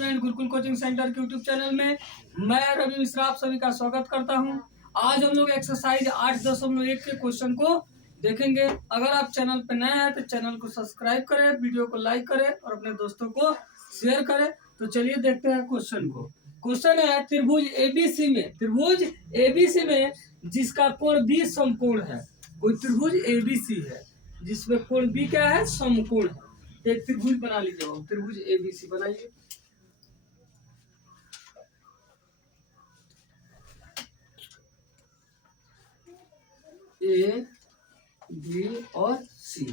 Student Gurukul coaching centre के YouTube channel में मैं रवि मिश्रा आप सभी का स्वागत करता हूं। आज हम लोग एक्सरसाइज 8.1 के क्वेश्चन को देखेंगे। अगर आप चैनल पर नए हैं तो चैनल को सब्सक्राइब करें, वीडियो को लाइक करें और अपने दोस्तों को शेयर करें। तो चलिए देखते हैं क्वेश्चन को। क्वेश्चन है त्रिभुज एबीसी में जिसका कोण बी समकोण है। कोई त्रिभुज एबीसी है जिसमें कोण बी क्या है, समकोण है। एक त्रिभुज बना लीजिए, त्रिभुज एबीसी बनाइए। ए बी और सी,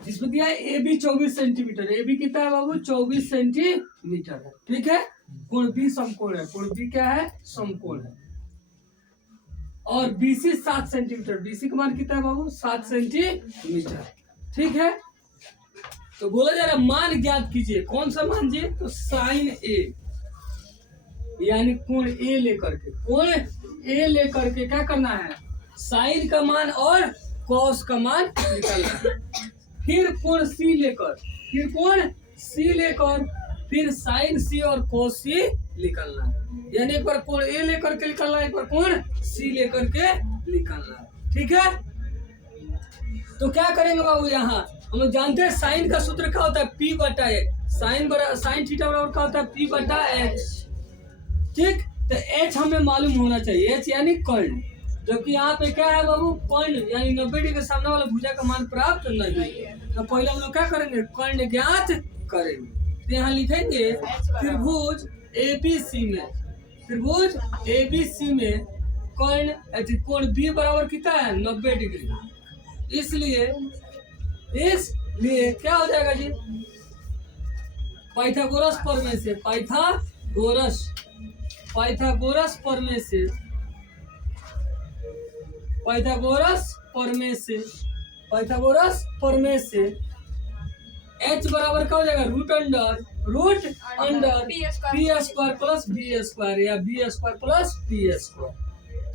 जिसमें दिया है A B 24 centimetre. A B कितना है बाबू, 24 सेंटीमीटर है। ठीक है, कोण बी समकोण है। कोण बी क्या है, समकोण है। और बीसी 7 सेंटीमीटर। बीसी का मान कितना है बाबू, 7 सेंटीमीटर। ठीक है, तो बोला जा रहा है मान ज्ञात कीजिए। कौन सा मान जी, तो साइन ए, यानी कोण ए लेकर के, कोण ए लेकर के क्या करना है, साइन का मान और कॉस का मान निकालना है। फिर कोण सी लेकर, फिर साइन सी और कॉस सी निकालना है। यानी एक बार कोण ए लेकर के निकालना है, एक बार कोण सी लेकर के निकालना है। ठीक है, तो क्या करेंगे बाबू, यहाँ हम लोग जानते हैं साइन का सूत्र क्या होता है, पी बटा एच। साइन थीटा बराबर क्या होता है, पी बटा एच। ठीक, तो एच हमें मालूम होना चाहिए, एच यानी कर्ण। जबकि यहाँ पे क्या है बाबू, कर्ण यानी 90 डिग्री के सामने वाला भुजा का मान प्राप्त नहीं है। तो पहले हम लोग क्या करेंगे, कर्ण ज्ञात करेंगे। तो यहाँ लिखेंगे त्रिभुज एबीसी में कर्ण कोण बी बराबर कितना है, 90 डिग्री। इसलिए क्या हो जाएगा जी, पाइथागोरस प्रमेय से एच बराबर क्या हो जाएगा, root under p square plus b square या b square plus p square.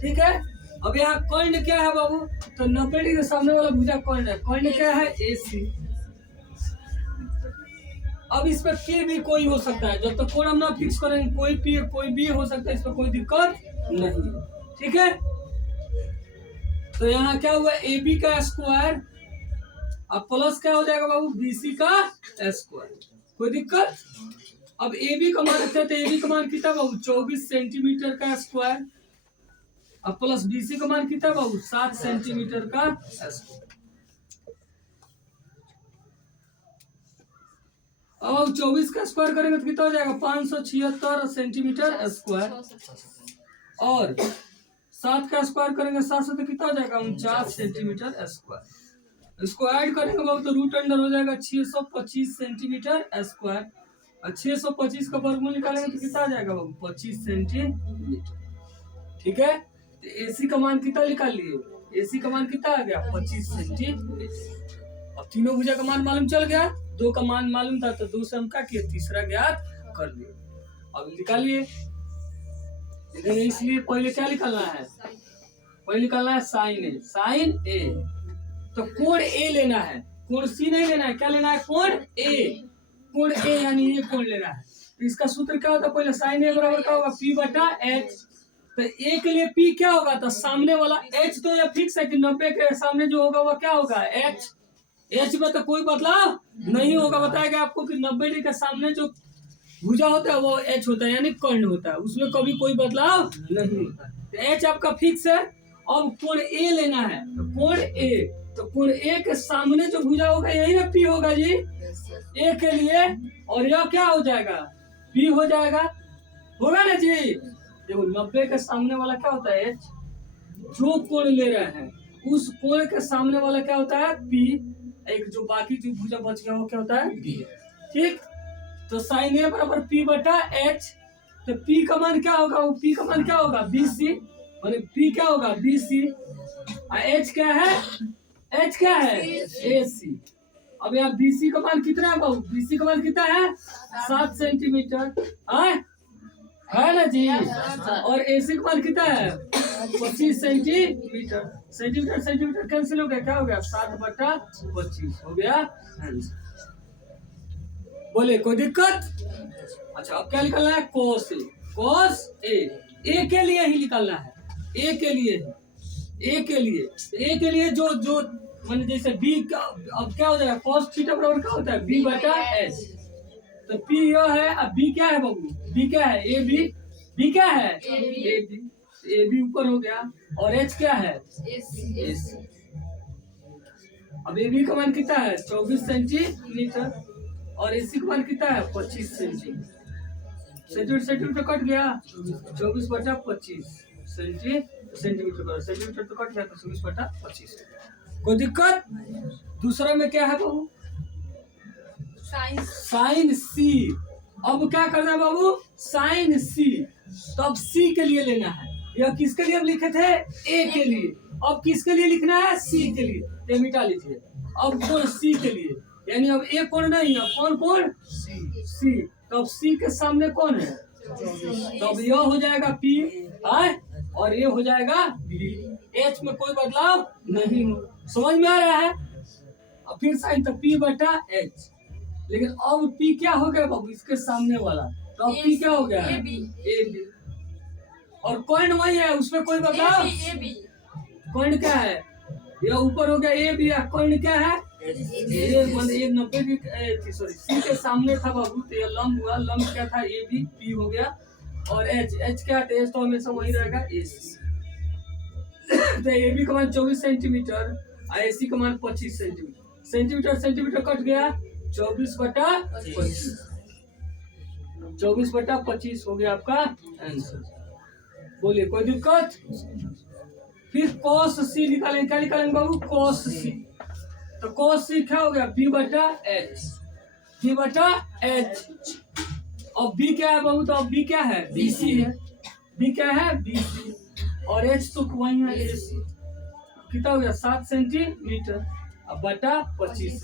ठीक है, अब यहाँ कर्ण क्या है बाबू, तो 90 डिग्री के सामने वाला भुजा कर्ण है। कर्ण क्या है, ए सी। अब इस पर पी भी कोई हो सकता है, जब तक कोण हम ना फिक्स करेंगे कोई पी कोई भी हो सकता है, इस पर कोई दिक्कत नहीं। ठीक है, तो यहाँ क्या हुआ, ए बी का स्क्वायर अब प्लस क्या हो जाएगा बाबू, बी सी का स्क्वायर। कोई दिक्कत। अब ए बी का मान रखते हैं, तो ए बी का मान कितना बाबू, 24 सेंटीमीटर का स्क्वायर। अब प्लस बीसी का मान कितना बाबू, 7 सेंटीमीटर का स्क्वायर। अब 24 का स्क्वायर करेंगे तो कितना हो जाएगा, 576 सेंटीमीटर स्क्वायर। और 7 का स्क्वायर करेंगे 7 से तो कितना हो जाएगा, 49 सेंटीमीटर स्क्वायर। इसको ऐड करेंगे बाबू तो रूट अंडर हो जाएगा 625 सेंटीमीटर स्क्वायर। और 625 का वर्गमूल निकालेंगे तो कितना आ जाएगा बाबू, 25 सेंटीमीटर। ठीक है, एसी का मान कितना निकाल लिए, एसी का मान कितना आ गया, 25 सेंटीमीटर। अब तीनों भुजा का मान मालूम चल गया, 2 का मान मालूम था तो 2 से हम क्या किए, तीसरा ज्ञात कर लिए। अब निकालिए, इसलिए पहले क्या निकालना है, पहले निकालना है साइन ए। तो कोण ए लेना है, कोण सी नहीं लेना है। क्या लेना है, कोण ए यानी ये कोण लेना है। तो इसका सूत्र क्या होता है, पहले साइन ए बराबर क्या होगा, पी बटा एच। तो ए के लिए पी क्या होगा, तो सामने वाला एच तो यह फिक्स है कि 90 के सामने जो होगा वह क्या होगा, एच में तो कोई बदलाव नहीं होगा। बताया गया आपको कि 90 डिग्री के सामने जो भुजा होता है वो एच होता है, यानी कर्ण होता है, उसमें कभी कोई बदलाव नहीं होता। तो एच आपका फिक्स है। अब कोण ए लेना है, तो कोण ए के सामने जो भुजा होगा यही ना पी होगा जी, ए के लिए। और यह क्या हो जाएगा, पी हो जाएगा, होगा ना जी। देखो 90 के सामने वाला क्या होता है, एच। जो कोण ले रहे हैं उस कोण के सामने वाला क्या होता है, पी। एक जो बाकी जो भुजा बच गया वो क्या होता है, बी। ठीक, तो साइन ए बराबर पी बटा एच। तो पी का मान क्या होगा, वो पी का मान क्या होगा, बी सी। पी क्या होगा, बी सी। एच क्या है, ए सी। अब यहाँ बी सी का मान कितना है बाबू, बी सी का मान कितना है, 7 सेंटीमीटर है ना जी। और ए सी का मान कितना है, 25 सेंटीमीटर। सेंटीमीटर कैंसिल हो गया, क्या हो गया, 7 बटा 25 हो गया आंसर। बोले कोई दिक्कत। अच्छा अब क्या निकलना है, कोस ए, कोस ए के लिए ही निकलना है, ए के लिए ही, ए के लिए जो जो मान जैसे बी का, अब क्या हो जाएगा, कॉस थीटा बराबर क्या होता है, बी बटा एच। तो पी यह है, अब बी क्या है बाबू, बी क्या है, ए बी, बी क्या है, ए बी ऊपर हो गया, और एच क्या है, एस। अब ए बी का मान कितना है 24 सेंटीमीटर, और एसी का मान कितना है 25 सेंटीमीटर। सेंटीमीटर कट गया, 24 बटा 25 सेंटीमीटर, सेंटीमीटर तो कट गया, तो 24 बटा 25। कोई दिक्कत। दूसरा में क्या है बाबू, साइन सी। अब क्या करना है बाबू, साइन सी, तो अब सी के लिए लेना है, यह किसके लिए अब लिखे थे, ए के लिए, अब किसके लिए लिखना है, सी के लिए, ये मिटा लीजिए। अब कौन, सी के लिए, यानी अब ए कौन नहीं है, कौन कौन, सी। तो अब सी के सामने कौन है, तो अब यह हो जाएगा पी है, और ये हो जाएगा बी, एच में कोई बदलाव नहीं हो, समझ में आ रहा है। अब फिर साइन, तो पी बटा एच, लेकिन अब पी क्या हो गया बाबू, इसके सामने वाला, तो अब पी क्या हो गया, ए बी, और कॉइन वही है, उसमें कोई बदलाव, कॉइन क्या है, यह ऊपर हो गया ए बी, कॉइन क्या है, ये 90 सॉरी सी के सामने था बाबू, तो ये लंब हुआ, लंब क्या था, ए बी, पी हो गया, और एच, एच क्या है, एच तो हमेशा वही रहेगा, ए सी। तो ए बी का मान 24 सेंटीमीटर, और ए सी का मान 25 सेंटीमीटर, सेंटीमीटर कट गया, 24 बटा 25, 24 बटा 25 हो गया आपका आंसर। बोलिए कोई दिक्कत। फिर cos c निकालेंगे, क्या निकालेंगे बाबू, cos c, तो cos c क्या हो गया, b बटा h, b बटा h। अब b क्या है बाबू, तो अब b क्या है, bc है, b क्या है, bc, और h तो वही है, ac। कितना हो गया 7 सेंटीमीटर, अब बटा 25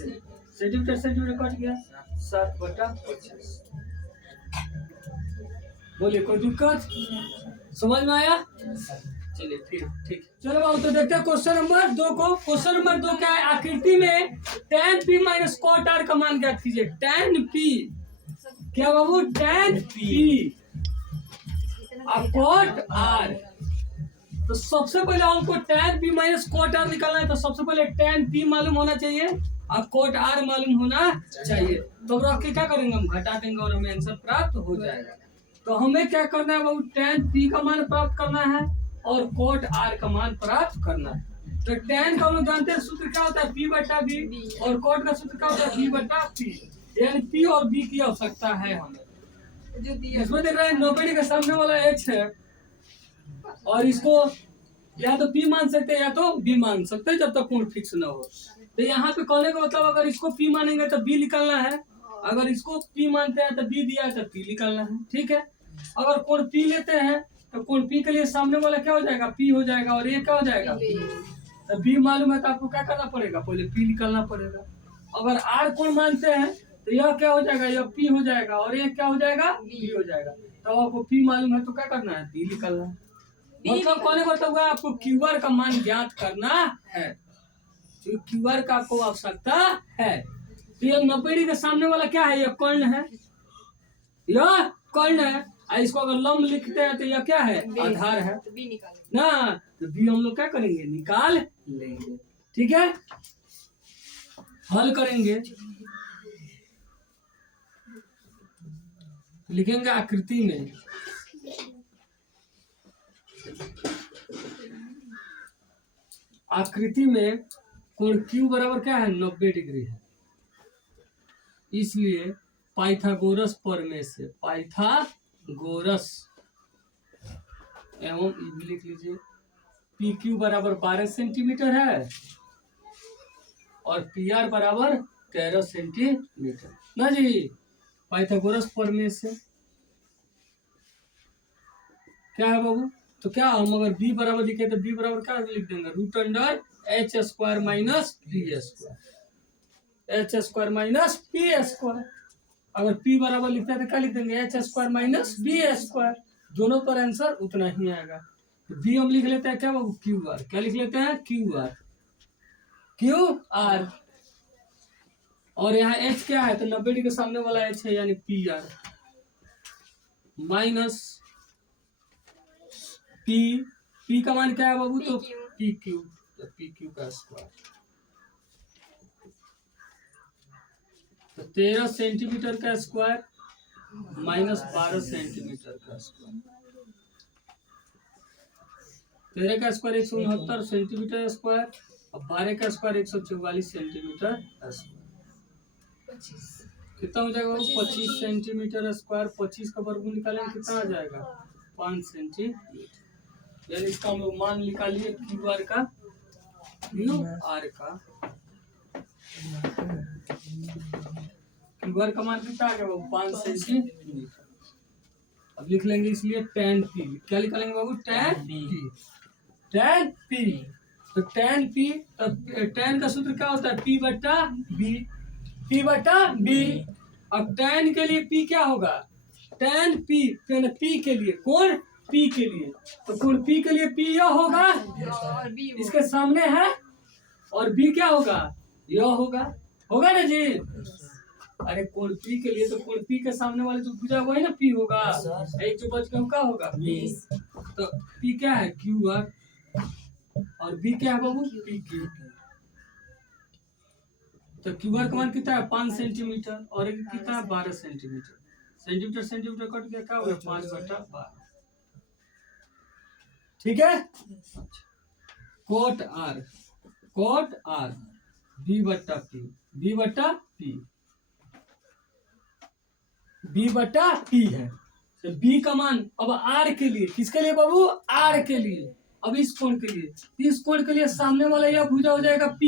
सेंटीमीटर कट गया, 7 बटा 25। बोलिए कोई दिक्कत, समझ में आया। चलिए फिर ठीक, चलो बाबू तो देखते हैं क्वेश्चन नंबर 2 को। क्वेश्चन नंबर 2 क्या है, आकृति में tan p minus cot r का मान ज्ञात कीजिए। tan p क्या बाबू, tan p और कॉट r, तो सबसे पहले हमको tan p minus cot r निकालना है, तो सबसे पहले tan p मालूम होना चाहिए और कॉट r मालूम होना चाहिए, तो अब रख के क्या करेंगे, हम घटा देंगे और हमें आंसर प्राप्त हो जाएगा। तो हमें क्या करना है बाबू, tan p का मान प्राप्त करना है और कॉट r का मान प्राप्त करना है। तो tan का हम लोग जानते हैं सूत्र क्या होता है, p बटा b, और कॉट का सूत्र क्या होता है, p बटा p, यानी p और b की आवश्यकता है हमें। इसमें देख रहे हैं 90 के सामने वाला h है, और इसको या तो p मान सकते हैं या तो b मान सकते हैं, जब तक कोण फिक्स ना हो। तो यहाँ पे कहने का मतलब, अगर इसको p मानेंगे तो b निकालना है, अगर इसको p मानते हैं तो b दिया है तो p निकालना है, ठीक है। अगर कोण p लेते हैं तो कोण p के लिए सामने वाला क्या हो जाएगा, p हो जाएगा, और ये क्या हो जाएगा, तो b मालूम है तो आपको क्या करना पड़ेगा, पहले p निकालना पड़ेगा। अगर r कोण मानते हैं तो यह क्या हो जाएगा, यह p हो जाएगा, और ये क्या हो जाएगा, b हो जाएगा। तो आपको p मालूम है तो क्या करना है, b निकालना है। मतलब कौन बताऊंगा, आपको क्यूआर का मान ज्ञात करना है, तो क्यूआर का आपको आवश्यकता है। तो ये 90 डिग्री के सामने वाला क्या है, यह कर्ण है, यह कर्ण है, और इसको अगर लंब लिखते हैं तो यह क्या है, आधार है ना, तो बी हम लोग क्या करेंगे, निकाल लेंगे, ठीक है। हल करेंगे, लिखेंगे आकृति में, आकृति में कोण Q बराबर क्या है, 90 डिग्री है, इसलिए पाइथागोरस प्रमेय से, पाइथागोरस एवं लिख लीजिए, PQ बराबर 12 सेंटीमीटर है और PR बराबर 13 सेंटीमीटर ना जी। पाइथागोरस प्रमेय से क्या है बाबू, तो क्या हम अगर b बराबर लिखे तो b बराबर क्या लिख देंगे, root under h square minus p square, h square minus p square. अगर p बराबर लिखते हैं तो क्या लिख देंगे, h square minus b square, दोनों पर आंसर उतना ही आएगा। तो b हम लिख लेते हैं क्या बाबू, QR, क्या लिख लेते हैं, QR, QR, और यहाँ h क्या है, तो 90 डिग्री के सामने वाला h है, यानी PR, माइनस पी, पी का मान क्या है बाबू? तो पी क्यू, तो पी क्यू का स्क्वायर। तो 13 सेंटीमीटर का स्क्वायर माइनस 12 सेंटीमीटर का स्क्वायर। 13 का स्क्वायर 169 सेंटीमीटर स्क्वायर और 12 का स्क्वायर 144 सेंटीमीटर स्क्वायर। कितना हो जाएगा? 25 सेंटीमीटर स्क्वायर। 25 का वर्गमूल निकालेंगे कितना आ जाएगा? 5 सेंटीमीटर। यानी इसका हम लोग मान निकालिए क्यू आर का, क्यू आर का का मान कितना आ गया बाबू? 5 सेंटीमीटर। अब लिख लेंगे इसलिए tan p। क्या निकालेंगे बाबू? tan p, tan p। तो tan p, तब tan का सूत्र क्या होता है? p बटा b, p बटा b। अब tan के लिए p क्या होगा? tan p, p के लिए, कोण p के लिए, तो कोण p के लिए p यह होगा, इसके सामने है, और b क्या होगा? यह होगा, होगा ना जी? अरे कोण P के लिए तो कोण P के सामने वाले जो भुजा वो है ना P होगा, एक जो बच गया क्या होगा? P। तो P क्या है? QR, और B क्या है बाबू? PQ। तो QR का मान कितना है? 5 सेंटीमीटर, और एक कितना है? 12 सेंटीमीटर। सेंटीमीटर सेंटीमीटर कट गया, क्या हो गया? 5/12। ठीक है। Cot R, cot R B बटा P, B बटा P, B बटा P है। तो B का मान अब R के लिए, किसके लिए बाबू? R के लिए। अब इस कोण के लिए, इस कोण के लिए सामने वाला यह भुजा हो जाएगा P,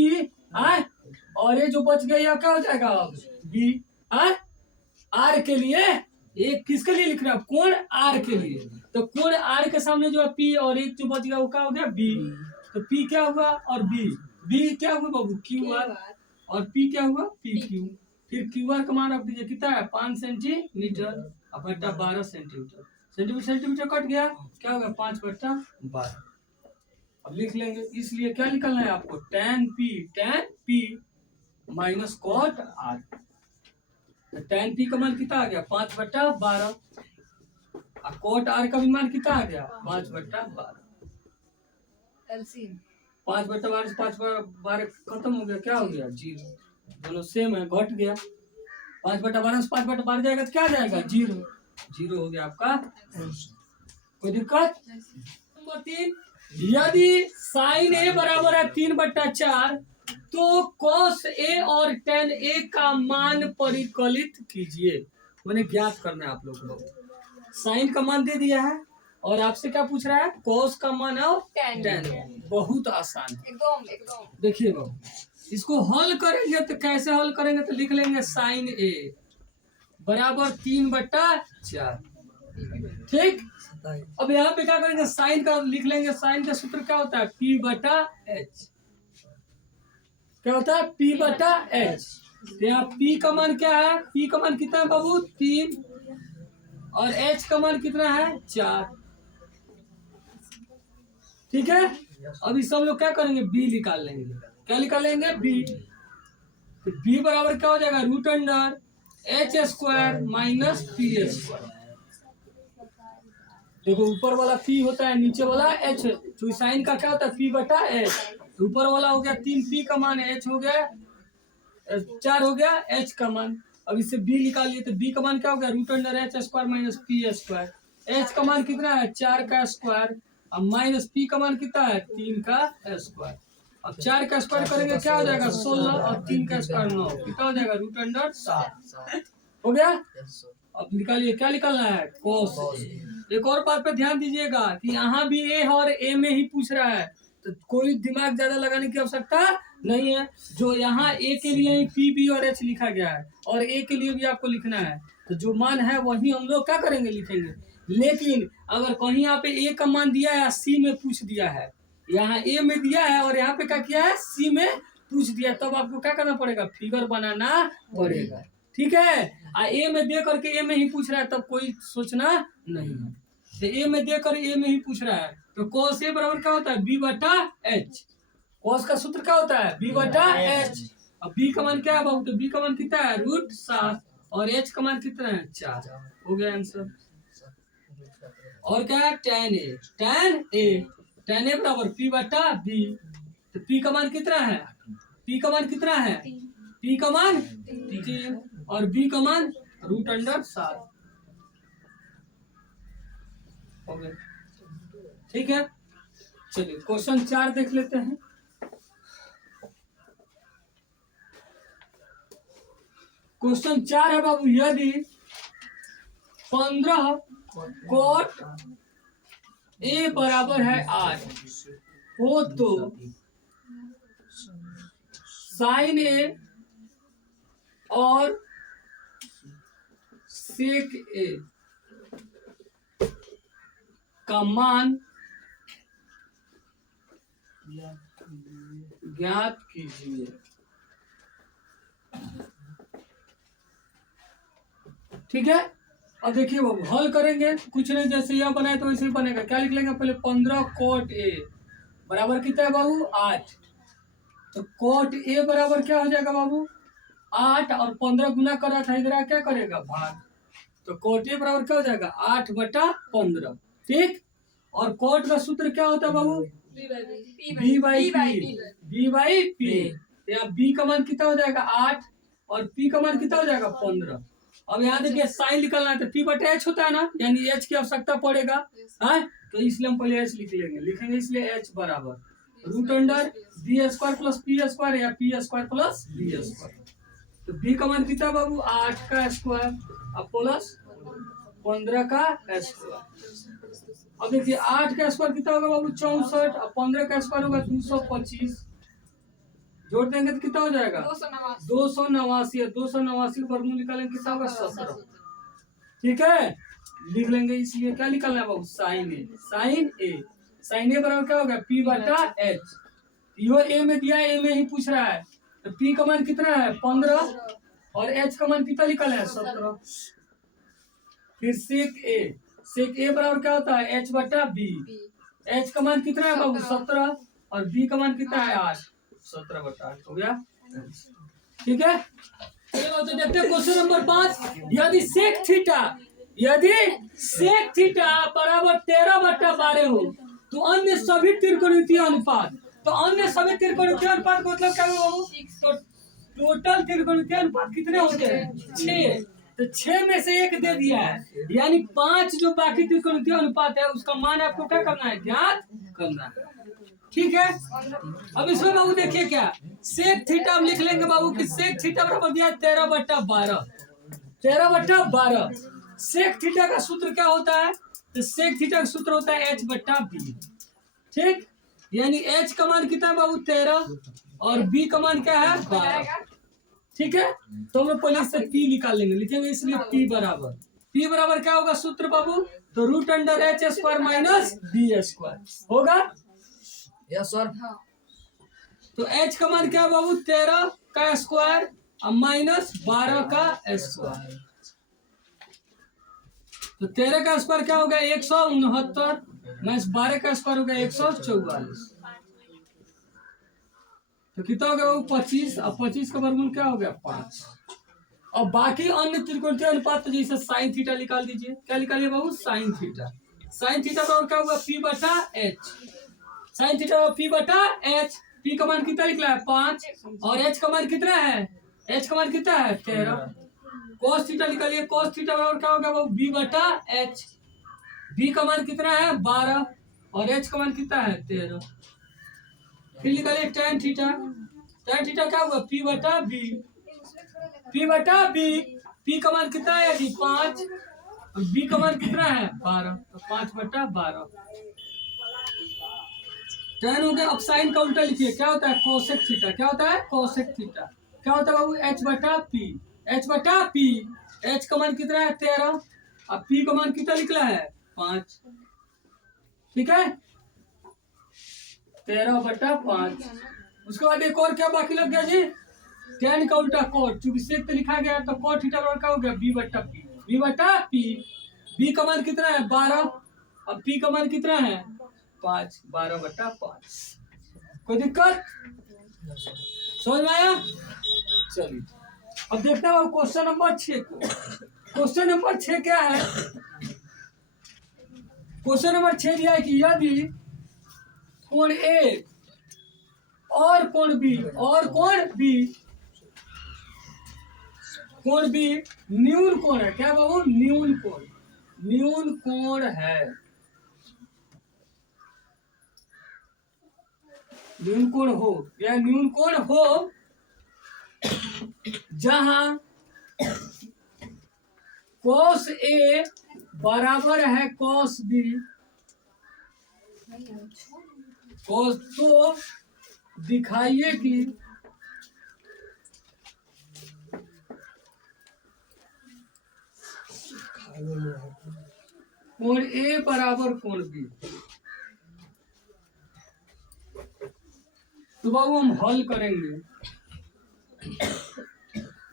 और ये जो बच गया यह क्या हो जाएगा? B। R के लिए, एक किसके लिए लिख रहे हैं? कोण R के लिए। तो कोण R के सामने जो है P, और एक जो बच गया वो क्या हो गया? B। तो P क्या हुआ? और B क्या हुआ बाबू? QR, और P क्या हुआ? PQ। फिर QR का मान रख दीजिए, कितना है? 5 सेंटीमीटर अब बटा 12 सेंटीमीटर। सेंटीमीटर सेंटीमीटर कट गया, क्या होगा? 5/12। अब लिख लेंगे, इसलिए क्या निकलना है आपको? tan P minus cot R। तो tan P का मान कितना आ गया? 5/12। और cot R का भी मान कितना आ गया? 5/12। 5/12 से 5/12 खत्म हो गया, क्या हो गया? 0। दोनों सेम है, घट गया। 5/12 से 5/12 जाएगा तो क्या जाएगा? 0। 0 हो गया आपका। कोई दिक्कत? नंबर 3, यदि sin A बराबर है 3/4 तो cos A और tan A का मान परिकलित कीजिए। मैंने ज्ञात करना है आप लोग को। sin का मान दे दिया है, और आपसे क्या पूछ रहा है? cos का मान और tan। बहुत आसान है, एकदम। देखिए बाबू, इसको हल करेंगे तो कैसे हल करेंगे? तो लिख लेंगे sin A बराबर 3/4। ठीक। अब यहाँ पे क्या करेंगे? साइन का लिख लेंगे। साइन का सूत्र क्या होता है? P बटा H। क्या होता है? P बटा H। तो यहाँ P का मान क्या है? P का मान कितना है बाबू? 3, और H का मान कितना है? 4। ठीक है। अब इस सब लोग क्या करेंगे? B निकाल लेंगे। क्या निकालेंगे? B। तो B बराबर क्या हो जाएगा? √H² minus P²। देखो, ऊपर वाला P होता है, नीचे वाला H। तो साइन का क्या होता है? P बटा H। तो ऊपर वाला हो गया 3, P का मान, H हो गया 4 हो गया, H का मान। अब इससे B निकालिए, तो B का मान क्या हो गया? √H² minus P²। H का मान कितना है? 4 का स्क्वायर, अब माइनस P का मान कितना है? 3 का स्क्वायर। अब 4 का स्क्वायर करेंगे क्या हो जाएगा? 16, और 3 का स्क्वायर 9, कितना हो जाएगा? √7 हो गया। अब निकालिए, क्या निकालना है? cos A। एक और बात पे ध्यान दीजिएगा कि यहाँ भी A और A में ही पूछ रहा है, तो कोई दिमाग ज्यादा लगाने की आवश्यकता नहीं है। जो यहाँ A के लिए ही P, B और H लिखा गया है, और A के लिए भी आपको लिखना है, तो जो मान है वही हम लोग क्या करेंगे? लिखेंगे। लेकिन अगर कहीं यहाँ पे A का मान दिया है, C में पूछ दिया है, यहाँ A में दिया है और यहाँ पे क्या किया है? C में पूछ दिया, तब आपको क्या करना पड़ेगा? फिगर बनाना पड़ेगा। ठीक है। ए में दे करके ए में ही पूछ रहा है, तब कोई सोचना नहीं है। तो ए में दे कर ए में ही पूछ रहा है, तो cos A बराबर क्या होता है? B बटा H। cos का सूत्र क्या होता है? B बटा H। अब B का मान क्या है बाबू? तो B का मान कितना है? √7, और H का मान कितना है? 4। हो गया आंसर। और क्या है tan a, tan a बराबर p बटा b। तो p का मान कितना है, p का मान कितना है, p का मान 3 और b का मान √7 हो गया। ठीक है, चलिए क्वेश्चन 4 देख लेते हैं। क्वेश्चन 4 है बाबू, यदि 15 cot a बराबर है 8 हो तो sin a और sec a का मान ज्ञात कीजिए। ठीक है, अब देखिए बाबू हल करेंगे, कुछ नहीं जैसे यह बनाए तो वैसे ही बनेगा। क्या लिख लेंगे पहले, 15 cot a बराबर कितना है बाबू 8। तो cot a बराबर क्या हो जाएगा बाबू 8 और 15 गुना कर रहा था इधर क्या करेगा भाग। तो cot a बराबर क्या हो जाएगा 8/15। ठीक, और cot का सूत्र क्या होता है बाबू b/p। यहाँ b का मान कितना हो जाएगा 8 और p का मान कितना हो जाएगा 15। अब यहाँ देखिए साइन निकलना है तो p/h होता है ना, यानी h की आवश्यकता पड़ेगा है, तो इसलिए हम पहले h लिखेंगे इसलिए h बराबर √b² प्लस p² या p² प्लस b²। तो b का मान कितना बाबू 8 का स्क्वायर अब प्लस 15 का स्क्वायर। अब देखिए 8 का स्क्वायर कितना होगा बाबू 64 और 15 का स्क्वायर होगा 225। जोड़ देंगे तो कितना हो जाएगा 289। 289 का वर्गमूल निकालेंगे कितना होगा 17। ठीक है, लिख लेंगे इसलिए क्या निकालना है बाबू साइन ए बराबर क्या होगा p/h। यो a में दिया है, a में ही पूछ रहा है, तो p का मान कितना है 15 और h का मान कितना निकाला है 17। फिर सेक a बराबर क्या होता है h/b। h का मान कितना है बाबू 17 और b का मान कितना है 8। 17/8 हो गया। ठीक है, तो देखते हैं क्वेश्चन नंबर 5। यदि सेक थीटा बराबर 13/12 हो तो अन्य सभी त्रिकोणमितीय अनुपात, तो अन्य सभी त्रिकोणमितीय अनुपात का मतलब क्या होगा, तो टोटल त्रिकोणमितीय अनुपात कितने होते हैं 6, तो 6 में से 1 दे दिया है, यानी 5 जो बाकी त्रिकोणमितीय अनुपात है उसका मान आपको क्या करना है ज्ञात करना है। ठीक है, अब इसमें बाबू देखिए क्या सेक थीटा हम लिख लेंगे बाबू कि सेक थीटा बराबर दिया 13/12। 13/12 सेक थीटा का सूत्र क्या होता है, तो सेक थीटा का सूत्र होता है h/b। ठीक, यानी h का मान कितना है बाबू 13 और b का मान क्या है 12। ठीक है, तो हम लोग पहले से p निकाल लेंगे, लिखेंगे इसलिए p बराबर क्या होगा सूत्र बाबू, तो √h² - b² होगा। Yes sir. तो h का मान क्या है बाबू 13 का स्क्वायर और -12 का स्क्वायर। तो 13 का स्क्वायर क्या होगा 169 - 12 का स्क्वायर होगा 144। तो कितना हो गया वो 25 और 25 का वर्गमूल क्या हो गया 5। और बाकी अन्य त्रिकोणमितीय अनुपात तो जैसे साइन थीटा निकाल दीजिए। क्या निकालिए बाबू साइन थीटा का क्या होगा p/h। Sine theta p/h। p का मान कितना निकला है 5 और h का मान कितना है 13। cos थीटा निकालिए, cos थीटा बराबर क्या होगा बाबू b/h। b का मान कितना है 12 और h का मान कितना है 13। फिर निकालिए tan थीटा क्या होगा p/b। p का मान कितना है जी 5 और b का मान कितना है 12, तो 5/12 tan हो गया। अब साइन का उल्टा लिखिए, क्या होता है कोसेक थीटा। क्या होता है कोसेक थीटा, क्या होता है बाबू h/p। h का मान कितना है 13 और p का मान कितना निकला है 5। ठीक है, 13/5। उसके बाद एक और क्या बाकी लग गया जी tan का उल्टा cot, चूंकि सेक तो लिखा गया तो cot थीटा बराबर क्या हो गया b/p। b का मान कितना है 12 और p का मान कितना है 5। 12/5। कोई दिक्कत समझ में आया। चलिए अब देखते हैं क्वेश्चन नंबर 6 को। क्वेश्चन नंबर 6 क्या है, क्वेश्चन नंबर 6 दिया है कि यदि कोण ए और कोण बी न्यून कोण है। क्या बाबू? न्यून कोण है। न्यून कोण हो जहां cos A बराबर है cos B। तो दिखाइए कि कोण A बराबर कोण B। तो बाबू हम हल करेंगे।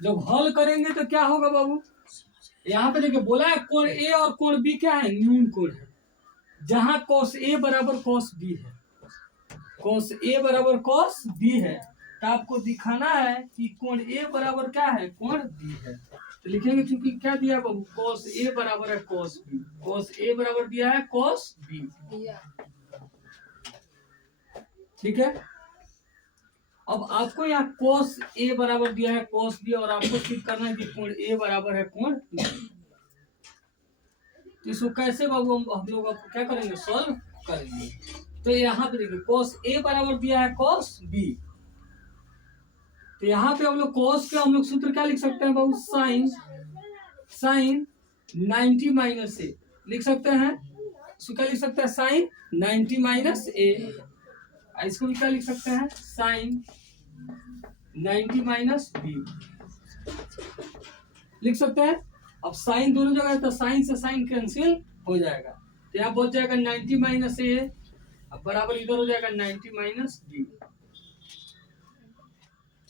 जब हल करेंगे तो क्या होगा बाबू? यहाँ पे देखिए बोला है कोण A और कोण B क्या है? न्यून कोण है। जहां cos A बराबर cos B है, cos A बराबर cos B है, तो आपको दिखाना है कि कोण A बराबर क्या है? कोण B है। तो लिखेंगे क्योंकि क्या दिया बाबू? cos A बराबर है cos B। cos A बराबर दिया है cos B। ठीक है। अब आपको यहाँ cos A बराबर दिया है cos B और आपको सिद्ध करना है कि कोण A बराबर है कोण B। तो इसको कैसे बाबू हम लोग आपको क्या करेंगे? सॉल्व करेंगे। तो यहाँ पे देखिए cos A बराबर दिया है cos B। तो यहाँ पे हम लोग cos का हम लोग सूत्र क्या लिख सकते हैं बाबू? साइन 90 माइनस ए लिख सकते हैं। इसको क्या लिख सकते हैं? साइन 90 माइनस ए। इसको भी क्या लिख सकते हैं? साइन 90 माइनस बी लिख सकते हैं। अब साइन दोनों जगह है तो साइन से साइन कैंसिल हो जाएगा। तो यहाँ बच जाएगा 90 माइनस ए, अब बराबर इधर हो जाएगा 90 माइनस बी।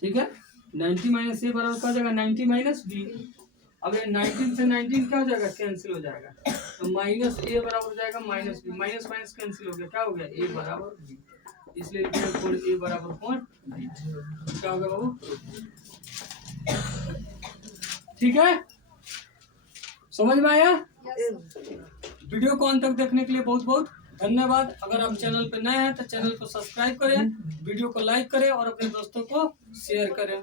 ठीक है। 90 माइनस ए बराबर क्या हो जाएगा? 90 माइनस बी। अब ये 19 से 19 क्या हो जाएगा? कैंसिल हो जाएगा। तो माइनस ए बराबर हो जाएगा minus B. Minus minus cancel हो गया, क्या हो गया? ए बराबर बी। इसलिए कोण ए बराबर कोण बी। क्या हो गया बाबू? ठीक है, समझ में आया? वीडियो को अंत तक देखने के लिए बहुत बहुत धन्यवाद। अगर आप चैनल पर नए हैं तो चैनल को सब्सक्राइब करें, वीडियो को लाइक करें और अपने दोस्तों को शेयर करें।